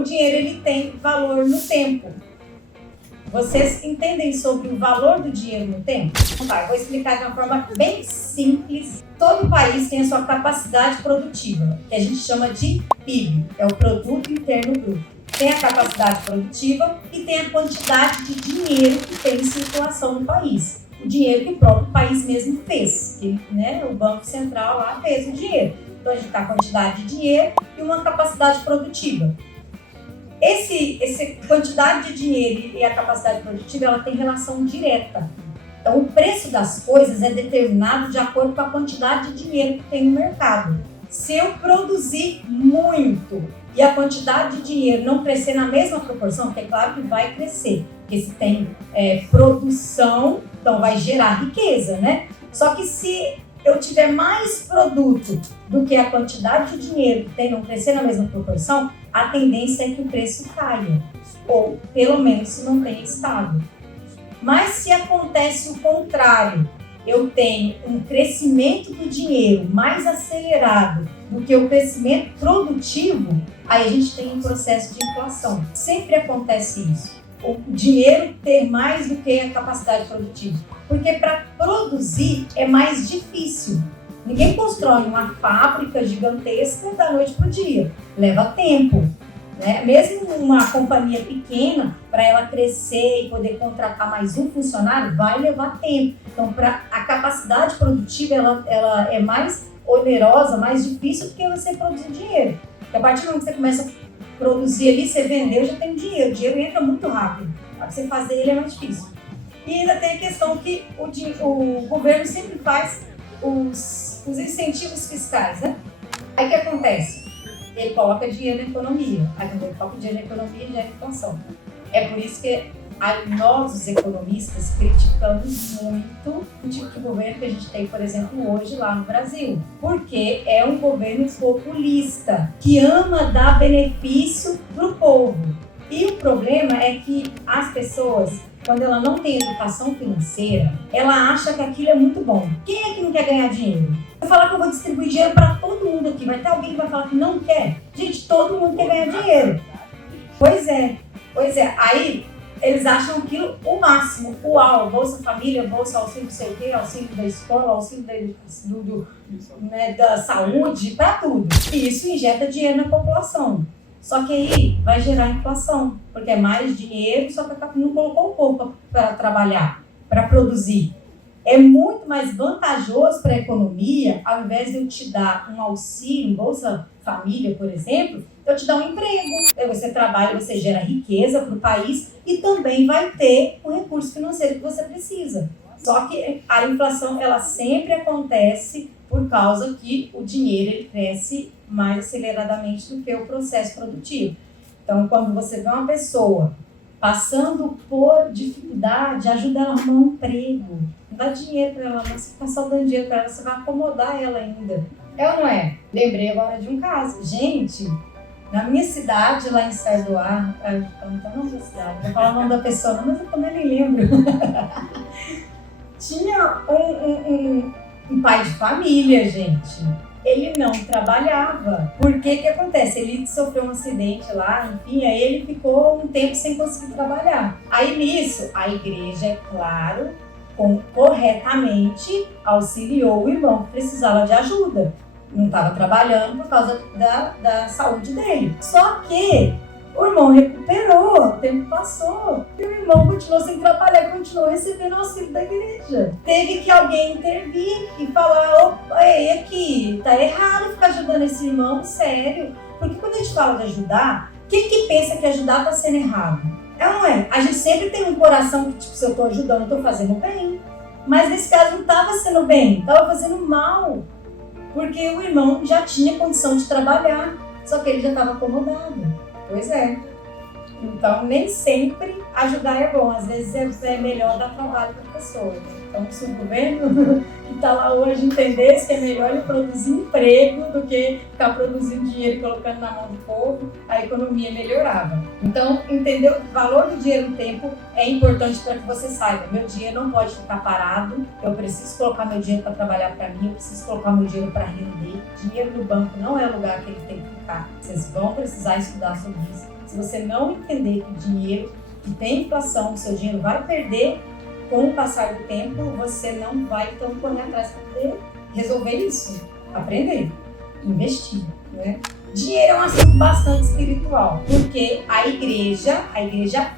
o dinheiro ele tem valor no tempo. Vocês entendem sobre o valor do dinheiro no tempo? Tá, eu vou explicar de uma forma bem simples. Todo país tem a sua capacidade produtiva, que a gente chama de PIB, é o Produto Interno Bruto. Tem a capacidade produtiva e tem a quantidade de dinheiro que tem em circulação no país. O dinheiro que o próprio país mesmo fez, que, né, o Banco Central lá fez o dinheiro. Então a gente tem a quantidade de dinheiro e uma capacidade produtiva. Essa quantidade de dinheiro e a capacidade produtiva, ela tem relação direta. Então, o preço das coisas é determinado de acordo com a quantidade de dinheiro que tem no mercado. Se eu produzir muito e a quantidade de dinheiro não crescer na mesma proporção, porque é claro que vai crescer, porque se tem produção, então vai gerar riqueza, né? Só que se eu tiver mais produto do que a quantidade de dinheiro que tem não crescer na mesma proporção, a tendência é que o preço caia, ou pelo menos se mantenha estável. Mas se acontece o contrário, eu tenho um crescimento do dinheiro mais acelerado do que o crescimento produtivo, aí a gente tem um processo de inflação. Sempre acontece isso. O dinheiro ter mais do que a capacidade produtiva. Porque para produzir é mais difícil. Ninguém constrói uma fábrica gigantesca da noite para o dia. Leva tempo. Né? Mesmo uma companhia pequena, para ela crescer e poder contratar mais um funcionário, vai levar tempo. Então, a capacidade produtiva ela é mais onerosa, mais difícil do que você produzir dinheiro. Porque a partir do momento que você começa a produzir ali, você vendeu, já tem dinheiro. O dinheiro entra muito rápido. Para você fazer ele é mais difícil. E ainda tem a questão que o governo sempre faz os incentivos fiscais, né? Aí o que acontece? Ele coloca dinheiro na economia. Aí quando ele coloca dinheiro na economia, gera inflação. É por isso que nós, os economistas, criticamos muito o tipo de governo que a gente tem, por exemplo, hoje lá no Brasil. Porque é um governo populista, que ama dar benefício para o povo. E o problema é que as pessoas, quando ela não tem educação financeira, ela acha que aquilo é muito bom. Quem é que não quer ganhar dinheiro? Eu falar que eu vou distribuir dinheiro para todo mundo aqui, vai ter alguém que vai falar que não quer? Gente, todo mundo quer ganhar dinheiro. Pois é. Aí eles acham aquilo o máximo. Uau, Bolsa Família, Bolsa Auxílio não sei o quê, auxílio da escola, auxílio da saúde, para tudo. E isso injeta dinheiro na população. Só que aí vai gerar inflação, porque é mais dinheiro, só que não colocou o povo para trabalhar, para produzir. É muito mais vantajoso para a economia, ao invés de eu te dar um auxílio, Bolsa Família, por exemplo, eu te dar um emprego. Você trabalha, você gera riqueza para o país e também vai ter o recurso financeiro que você precisa. Só que a inflação, ela sempre acontece por causa que o dinheiro ele cresce mais aceleradamente do que o processo produtivo. Então, quando você vê uma pessoa passando por dificuldade, ajuda ela a arrumar um emprego. Não dá dinheiro para ela, mas você ficar só dando dinheiro para ela, você vai acomodar ela ainda. É ou não é? Lembrei agora de um caso. Gente, na minha cidade, lá em Sardoá, não está no nome da cidade, vou falar o nome da pessoa, não, mas eu também nem lembro. Tinha um pai de família, gente. Ele não trabalhava. Por que acontece? Ele sofreu um acidente lá, enfim, aí ele ficou um tempo sem conseguir trabalhar. Aí nisso, a igreja, é claro, corretamente auxiliou o irmão que precisava de ajuda. Não estava trabalhando por causa da saúde dele. Só que o irmão recuperou, o tempo passou e o irmão continuou sem trabalhar, continuou recebendo auxílio da igreja. Teve que alguém intervir e falar: opa, ei, aqui, tá errado ficar ajudando esse irmão, sério. Porque quando a gente fala de ajudar, quem que pensa que ajudar tá sendo errado? É ou não é? A gente sempre tem um coração que, tipo, se eu tô ajudando, eu tô fazendo bem. Mas nesse caso não tava sendo bem, tava fazendo mal. Porque o irmão já tinha condição de trabalhar, só que ele já estava acomodado. Pois é. Então, nem sempre ajudar é bom, às vezes é melhor dar trabalho para a pessoa. Né? Então, se o governo que está lá hoje entendesse que é melhor ele produzir emprego do que ficar produzindo dinheiro e colocando na mão do povo, a economia melhorava. Então, entender o valor do dinheiro no tempo é importante para que você saiba. Meu dinheiro não pode ficar parado, eu preciso colocar meu dinheiro para trabalhar para mim, eu preciso colocar meu dinheiro para render. Dinheiro no banco não é o lugar que ele tem que ficar. Vocês vão precisar estudar sobre isso. Se você não entender que dinheiro que tem inflação, o seu dinheiro vai perder com o passar do tempo, você não vai então correr atrás para poder resolver isso, aprender, investir, né? Dinheiro é um assunto bastante espiritual, porque a igreja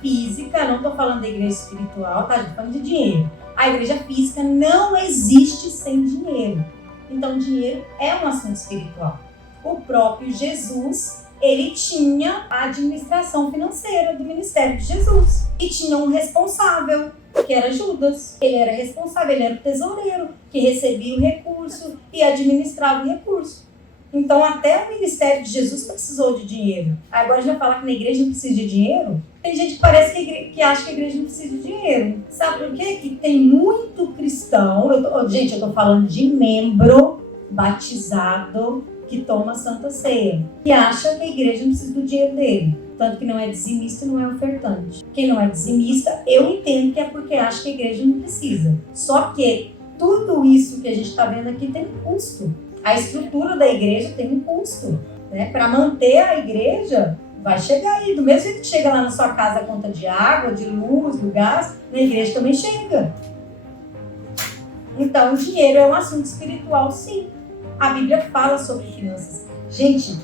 física, não estou falando da igreja espiritual, tá? Estou falando de dinheiro. A igreja física não existe sem dinheiro. Então, dinheiro é um assunto espiritual. O próprio Jesus, ele tinha a administração financeira do ministério de Jesus. E tinha um responsável, que era Judas. Ele era responsável, ele era o tesoureiro, que recebia o recurso e administrava o recurso. Então, até o ministério de Jesus precisou de dinheiro. Agora a gente vai falar que na igreja não precisa de dinheiro? Tem gente que parece que acha que a igreja não precisa de dinheiro. Sabe por quê? Que tem muito cristão, eu tô falando de membro batizado que toma Santa Ceia, que acha que a igreja não precisa do dinheiro dele. Tanto que não é dizimista e não é ofertante. Quem não é dizimista, eu entendo que é porque acha que a igreja não precisa. Só que tudo isso que a gente está vendo aqui tem um custo. A estrutura da igreja tem um custo. Né? Para manter a igreja, vai chegar aí. Do mesmo jeito que chega lá na sua casa a conta de água, de luz, do gás, na igreja também chega. Então, o dinheiro é um assunto espiritual, sim. A Bíblia fala sobre finanças. Gente,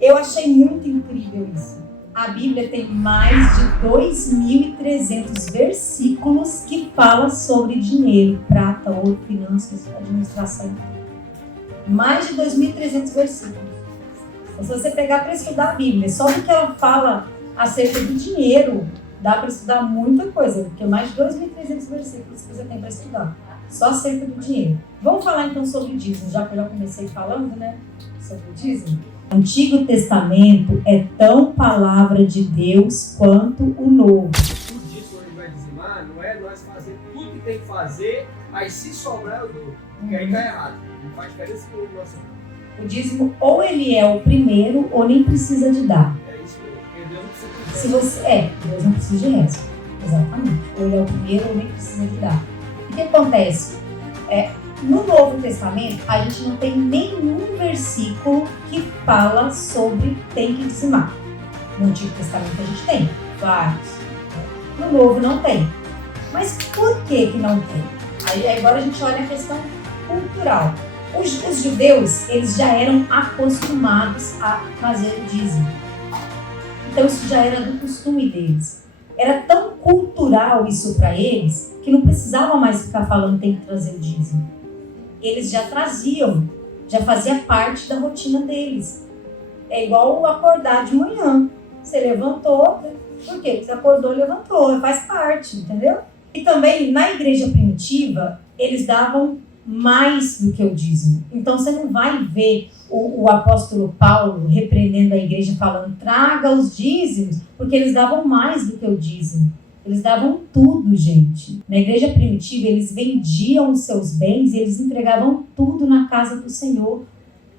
eu achei muito incrível isso. A Bíblia tem mais de 2.300 versículos que falam sobre dinheiro, prata, ouro, finanças, administração. Mais de 2.300 versículos. Então, se você pegar para estudar a Bíblia, só do que ela fala acerca do dinheiro, dá para estudar muita coisa, porque mais de 2.300 versículos que você tem para estudar. Só acerca do dinheiro. Vamos falar então sobre o dízimo, já que eu já comecei falando, né? Sobre o dízimo. O Antigo Testamento é tão palavra de Deus quanto o Novo. O dízimo ele vai dizimar, não é nós fazer tudo que tem que fazer, aí se sobrar eu dou. Porque aí tá errado. Não faz diferença com o nosso. O dízimo ou ele é o primeiro ou nem precisa de dar. É isso mesmo. Porque Deus não precisa de Se você Deus não precisa de resto. Exatamente. Ou ele é o primeiro ou nem precisa de dar. O que acontece? No Novo Testamento, a gente não tem nenhum versículo que fala sobre tem que dizimar. No Antigo Testamento a gente tem vários. No Novo não tem. Mas por que não tem? Aí agora a gente olha a questão cultural. Os judeus, eles já eram acostumados a fazer o dízimo. Então isso já era do costume deles. Era tão cultural isso para eles que não precisava mais ficar falando tem que trazer o dízimo. Eles já traziam, já fazia parte da rotina deles. É igual acordar de manhã. Você levantou, por quê? Você acordou, levantou, faz parte, entendeu? E também, na igreja primitiva, eles davam mais do que o dízimo. Então, você não vai ver o apóstolo Paulo repreendendo a igreja, falando, traga os dízimos, porque eles davam mais do que o dízimo. Eles davam tudo, gente. Na igreja primitiva, eles vendiam os seus bens e eles entregavam tudo na casa do Senhor.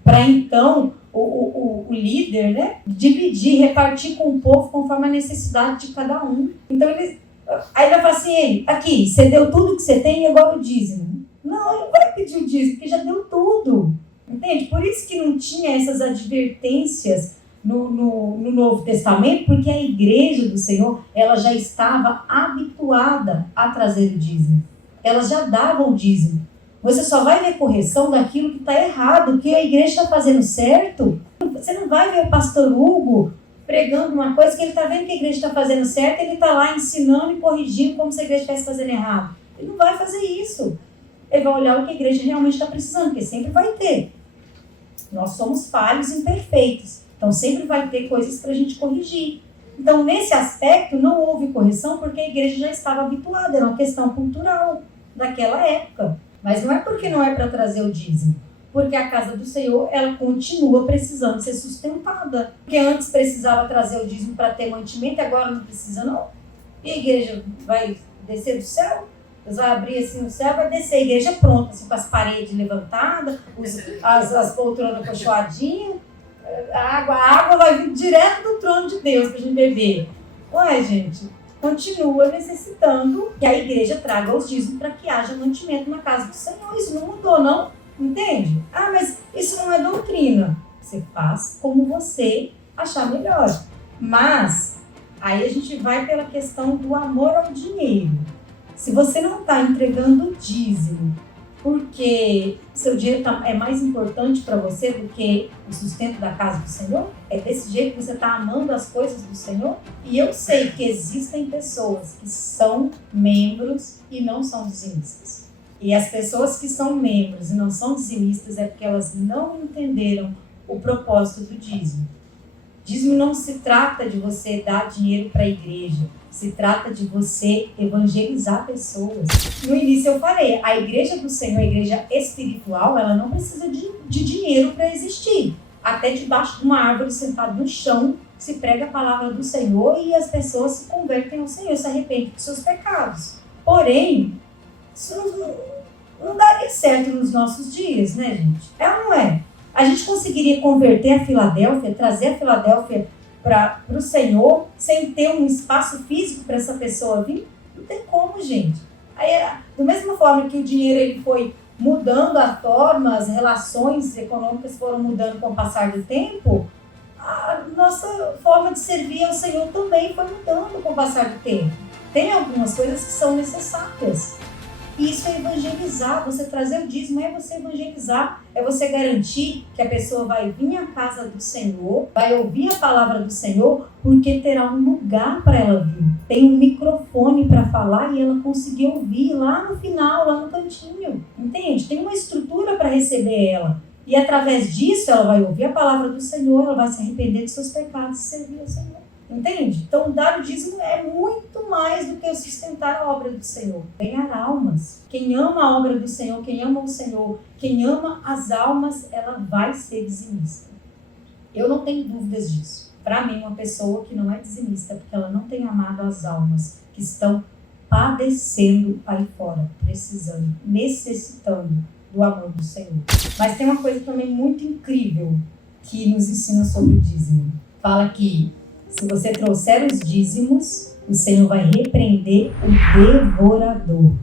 Para então, o líder, né, dividir, repartir com o povo conforme a necessidade de cada um. Então, aí ele vai falar assim, aqui, você deu tudo que você tem e agora o dízimo. Não, ele não vai pedir o dízimo, porque já deu tudo. Entende? Por isso que não tinha essas advertências no Novo Testamento, porque a igreja do Senhor, ela já estava habituada a trazer o dízimo. Elas já davam o dízimo. Você só vai ver correção daquilo que está errado, que a igreja está fazendo certo. Você não vai ver o pastor Hugo pregando uma coisa que ele está vendo que a igreja está fazendo certo, ele está lá ensinando e corrigindo como se a igreja estivesse fazendo errado. Ele não vai fazer isso. Ele vai olhar o que a igreja realmente está precisando, porque sempre vai ter. Nós somos falhos e imperfeitos. Então, sempre vai ter coisas para a gente corrigir. Então, nesse aspecto, não houve correção porque a igreja já estava habituada. Era uma questão cultural daquela época. Mas não é porque não é para trazer o dízimo. Porque a casa do Senhor, ela continua precisando ser sustentada. Porque antes precisava trazer o dízimo para ter mantimento, agora não precisa, não. E a igreja vai descer do céu? Deus vai abrir assim o céu, vai descer a igreja pronta, assim, com as paredes levantadas, as poltronas cochoadinhas. A água vai vir direto do trono de Deus para a gente beber. Ué, gente, continua necessitando que a igreja traga os dízimos para que haja mantimento na casa do Senhor. Isso não mudou, não? Entende? Ah, mas isso não é doutrina. Você faz como você achar melhor. Mas, aí a gente vai pela questão do amor ao dinheiro. Se você não está entregando o dízimo porque seu dinheiro é mais importante para você do que o sustento da casa do Senhor, é desse jeito que você está amando as coisas do Senhor? E eu sei que existem pessoas que são membros e não são dizimistas. E as pessoas que são membros e não são dizimistas é porque elas não entenderam o propósito do dízimo. Dízimo não se trata de você dar dinheiro para a igreja, se trata de você evangelizar pessoas. No início eu falei, a igreja do Senhor, a igreja espiritual, ela não precisa de dinheiro para existir. Até debaixo de uma árvore, sentado no chão, se prega a palavra do Senhor e as pessoas se convertem ao Senhor, se arrependem dos seus pecados. Porém, isso não daria certo nos nossos dias, né, gente? É ou não é? A gente conseguiria converter a Filadélfia, trazer a Filadélfia para o Senhor, sem ter um espaço físico para essa pessoa vir? Não tem como, gente. Aí, da mesma forma que o dinheiro ele foi mudando a forma, as relações econômicas foram mudando com o passar do tempo, a nossa forma de servir ao Senhor também foi mudando com o passar do tempo. Tem algumas coisas que são necessárias. E isso é evangelizar, você trazer o dízimo é você evangelizar, é você garantir que a pessoa vai vir à casa do Senhor, vai ouvir a palavra do Senhor, porque terá um lugar para ela vir. Tem um microfone para falar e ela conseguir ouvir lá no final, lá no cantinho. Entende? Tem uma estrutura para receber ela. E através disso ela vai ouvir a palavra do Senhor, ela vai se arrepender de seus pecados e servir ao Senhor. Entende? Então, dar o dízimo é muito mais do que sustentar a obra do Senhor. Ganhar almas. Quem ama a obra do Senhor, quem ama o Senhor, quem ama as almas, ela vai ser dizimista. Eu não tenho dúvidas disso. Para mim, uma pessoa que não é dizimista, porque ela não tem amado as almas que estão padecendo aí fora, precisando, necessitando do amor do Senhor. Mas tem uma coisa também muito incrível que nos ensina sobre o dízimo. Fala que se você trouxer os dízimos, o Senhor vai repreender o devorador.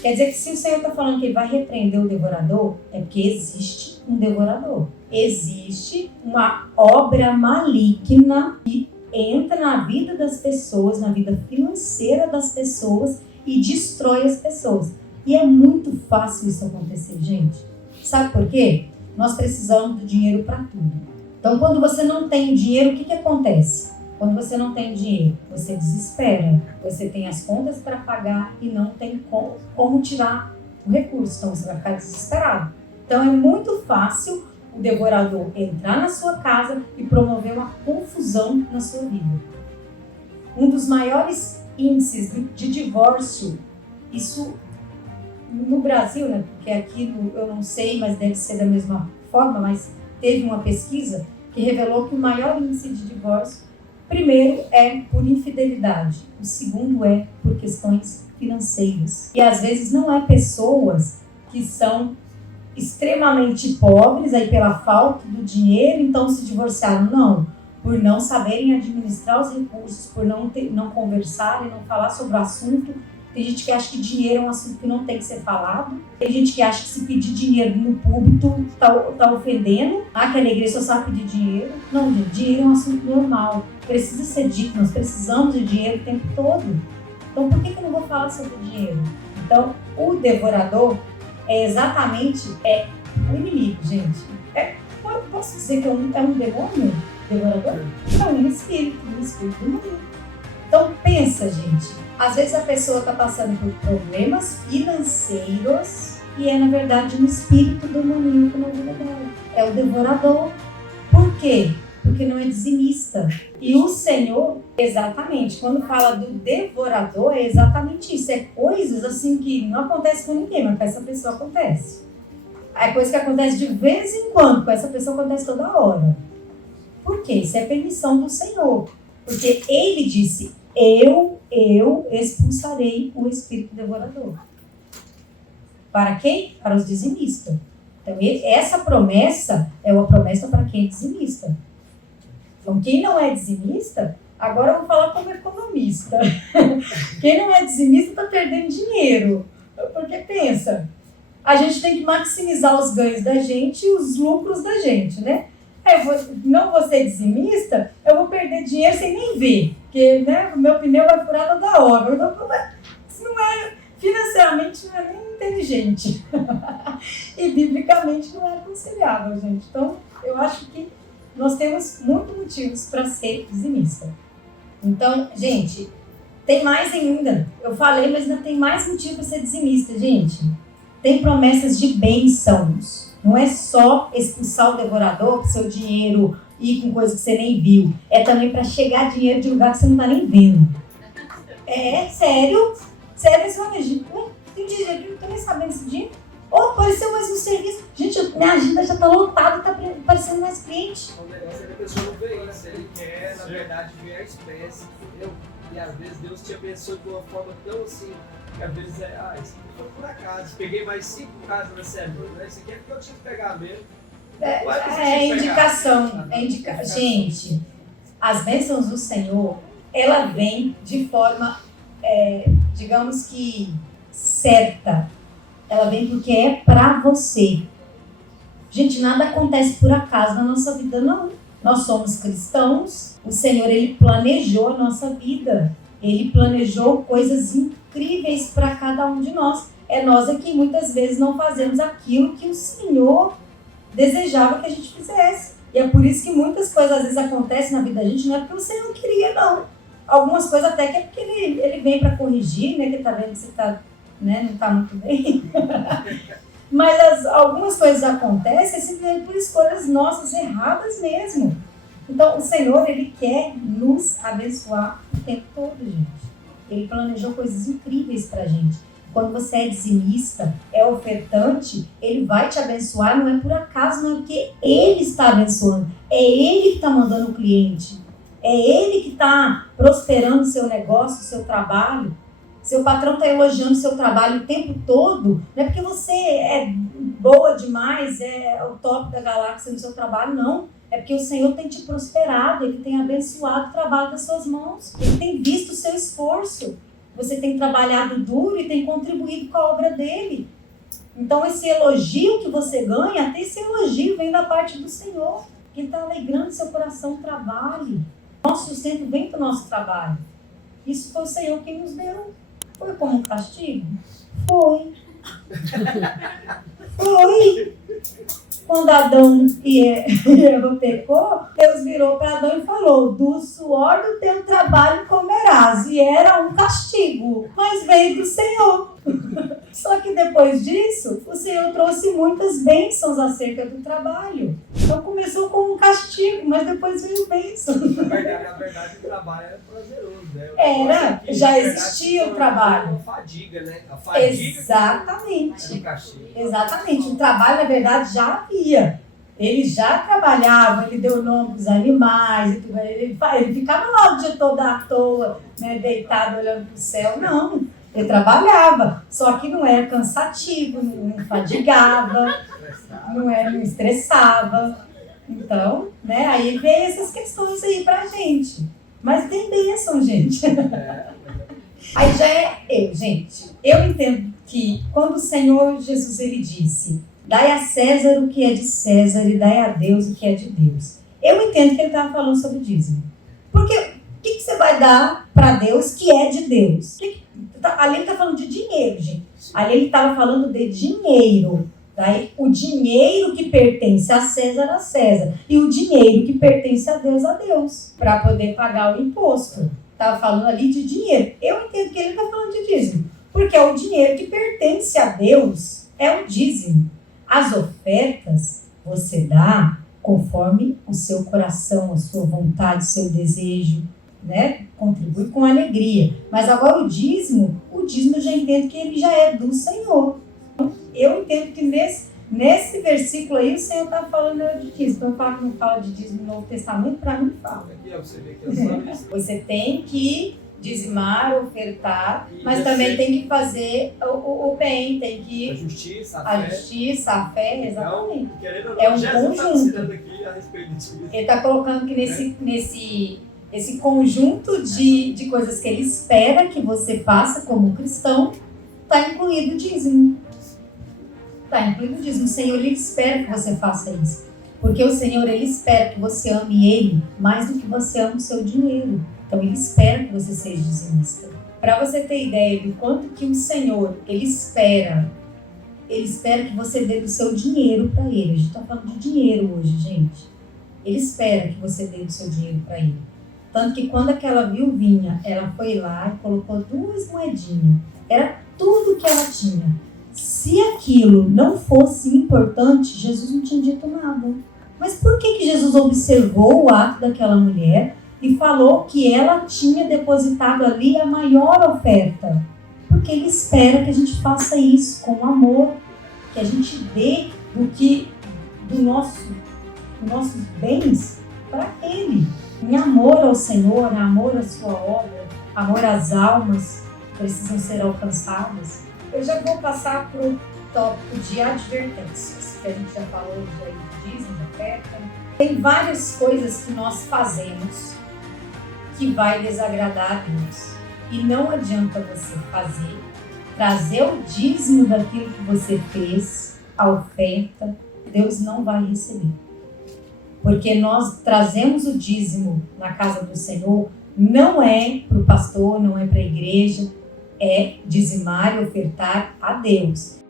Quer dizer que se o Senhor está falando que ele vai repreender o devorador, é porque existe um devorador. Existe uma obra maligna que entra na vida das pessoas, na vida financeira das pessoas e destrói as pessoas. E é muito fácil isso acontecer, gente. Sabe por quê? Nós precisamos do dinheiro para tudo. Então, quando você não tem dinheiro, o que acontece? Quando você não tem dinheiro, você desespera. Você tem as contas para pagar e não tem como tirar o recurso. Então, você vai ficar desesperado. Então, é muito fácil o devorador entrar na sua casa e promover uma confusão na sua vida. Um dos maiores índices de divórcio, isso no Brasil, né? Porque aqui eu não sei, mas deve ser da mesma forma, mas teve uma pesquisa que revelou que o maior índice de divórcio, primeiro é por infidelidade, o segundo é por questões financeiras. E às vezes não é pessoas que são extremamente pobres, aí pela falta do dinheiro, então se divorciaram. Não, por não saberem administrar os recursos, por não conversarem, não falar sobre o assunto. Tem gente que acha que dinheiro é um assunto que não tem que ser falado. Tem gente que acha que se pedir dinheiro no púlpito tá ofendendo. Aquela igreja só sabe pedir dinheiro. Não, gente, dinheiro é um assunto normal. Precisa ser dito, nós precisamos de dinheiro o tempo todo. Então, por que eu não vou falar sobre dinheiro? Então, o devorador é exatamente o inimigo, gente. Posso dizer que é um demônio devorador? É um espírito do mundo. Então, pensa, gente. Às vezes a pessoa está passando por problemas financeiros e é, na verdade, um espírito demoníaco na vida dela. É o devorador. Por quê? Porque não é dizimista. E o Senhor, exatamente, quando fala do devorador, é exatamente isso. É coisas assim que não acontece com ninguém, mas com essa pessoa acontece. É coisa que acontece de vez em quando, com essa pessoa acontece toda hora. Por quê? Isso é permissão do Senhor. Porque ele disse, eu expulsarei o espírito devorador. Para quem? Para os dizimistas. Então, essa promessa é uma promessa para quem é dizimista. Então, quem não é dizimista, agora eu vou falar como economista. Quem não é dizimista está perdendo dinheiro. Porque pensa, a gente tem que maximizar os ganhos da gente e os lucros da gente, né? Não vou ser dizimista, eu vou perder dinheiro sem nem ver. Porque, né, o meu pneu vai furar toda hora. Isso não é, financeiramente não é nem inteligente. E biblicamente não é aconselhável, gente. Então, eu acho que nós temos muitos motivos para ser dizimista. Então, gente, tem mais ainda. Eu falei, mas ainda tem mais motivo para ser dizimista, gente. Tem promessas de bênçãos. Não é só expulsar o devorador para o seu dinheiro ir com coisa que você nem viu. É também para chegar dinheiro de lugar que você não está nem vendo. É, sério. Sério, você vai ver. Tem dia que eu não estou nem sabendo esse dia. Apareceu mais um serviço. Gente, minha agenda já está lotada, está aparecendo mais cliente. O negócio é que a pessoa não vê isso. Ele quer, na verdade, ver a espécie, entendeu? E às vezes Deus te abençoa de uma forma tão assim, que às vezes isso não foi por acaso. Peguei mais 5 casas na semana, né? Isso aqui é porque eu tinha que pegar mesmo. Indicação. Gente, as bênçãos do Senhor, ela vem de forma, digamos que, certa. Ela vem porque é para você. Gente, nada acontece por acaso na nossa vida, não. Nós somos cristãos, o Senhor, Ele planejou a nossa vida. Ele planejou coisas incríveis para cada um de nós. É nós que muitas vezes não fazemos aquilo que o Senhor desejava que a gente fizesse. E é por isso que muitas coisas às vezes acontecem na vida da gente, não é porque o Senhor queria, não. Algumas coisas até que é porque Ele vem para corrigir, né? Que Ele tá vendo que você tá, né, não está muito bem. Mas algumas coisas acontecem simplesmente por escolhas nossas erradas mesmo. Então, o Senhor, Ele quer nos abençoar o tempo todo, gente. Ele planejou coisas incríveis pra gente. Quando você é dizimista, é ofertante, Ele vai te abençoar, não é por acaso, não é porque Ele está abençoando. É Ele que está mandando o cliente. É Ele que está prosperando o seu negócio, o seu trabalho. Seu patrão está elogiando o seu trabalho o tempo todo, não é porque você é boa demais, é o top da galáxia no seu trabalho, não. É porque o Senhor tem te prosperado, Ele tem abençoado o trabalho das suas mãos. Ele tem visto o seu esforço. Você tem trabalhado duro e tem contribuído com a obra dEle. Então esse elogio que você ganha, até esse elogio vem da parte do Senhor. Que Ele está alegrando seu coração, trabalhe. Nosso sustento vem do nosso trabalho. Isso foi o Senhor quem nos deu. Foi como um castigo? Foi. Foi. Quando Adão e Eva pecou, Deus virou para Adão e falou: do suor do teu trabalho comerás. E era um castigo, mas veio do Senhor. Só que depois disso, o Senhor trouxe muitas bênçãos acerca do trabalho. Então começou com um castigo, mas depois veio bênção. Na verdade, o trabalho era prazeroso, né? Já existia o trabalho. Uma fadiga, né? A fadiga. Exatamente. Era um castigo. Exatamente. O trabalho, na verdade, já havia. Ele já trabalhava, ele deu nome para os animais, ele ficava lá o dia todo à toa, né, deitado olhando para o céu. Não. Ele trabalhava, só que não era cansativo, não fadigava, não estressava. Então, né, aí veio essas questões aí pra gente. Mas tem bênção, gente. Aí já gente. Eu entendo que quando o Senhor Jesus, Ele disse: dai a César o que é de César e dai a Deus o que é de Deus. Eu entendo que Ele estava falando sobre dízimo. Porque o que você vai dar para Deus que é de Deus? Ali Ele está falando de dinheiro, gente. Ali Ele estava falando de dinheiro. Daí, o dinheiro que pertence a César, e o dinheiro que pertence a Deus, para poder pagar o imposto. Estava falando ali de dinheiro. Eu entendo que ele está falando de dízimo, porque é o dinheiro que pertence a Deus, é o dízimo. As ofertas você dá conforme o seu coração, a sua vontade, o seu desejo, né? Contribui com alegria. Mas agora o dízimo eu já entendo que ele já é do Senhor. Eu entendo que nesse versículo aí o Senhor está falando de dízimo. Então eu falo que não fala de dízimo no Novo Testamento, para mim fala. Aqui, ó, você vê que Você tem que dizimar, ofertar, E mas também tem que fazer o bem, tem a que justiça, a justiça, a fé, exatamente. Então, querendo ou não, É um Jesus está conjunto. ensinando aqui a respeito disso. Ele está colocando que esse conjunto de coisas que ele espera que você faça como cristão, está incluído o dízimo. Está incluído o dízimo. O Senhor, ele espera que você faça isso. Porque o Senhor, ele espera que você ame ele mais do que você ama o seu dinheiro. Então, ele espera que você seja dizimista. Para você ter ideia do quanto que o Senhor, ele espera que você dê do seu dinheiro para ele. A gente está falando de dinheiro hoje, gente. Ele espera que você dê do seu dinheiro para ele. Tanto que quando aquela viuvinha, ela foi lá e colocou 2 moedinhas. Era tudo que ela tinha. Se aquilo não fosse importante, Jesus não tinha dito nada. Mas por que Jesus observou o ato daquela mulher e falou que ela tinha depositado ali a maior oferta? Porque ele espera que a gente faça isso com amor, que a gente dê dos nossos bens para ele. Em amor ao Senhor, amor à sua obra, amor às almas que precisam ser alcançadas. Eu já vou passar para o tópico de advertências, que a gente já falou de dízimo, de oferta. Tem várias coisas que nós fazemos que vai desagradar a Deus. E não adianta você trazer o dízimo daquilo que você fez, a oferta, Deus não vai receber. Porque nós trazemos o dízimo na casa do Senhor, não é para o pastor, não é para a igreja, é dizimar e ofertar a Deus.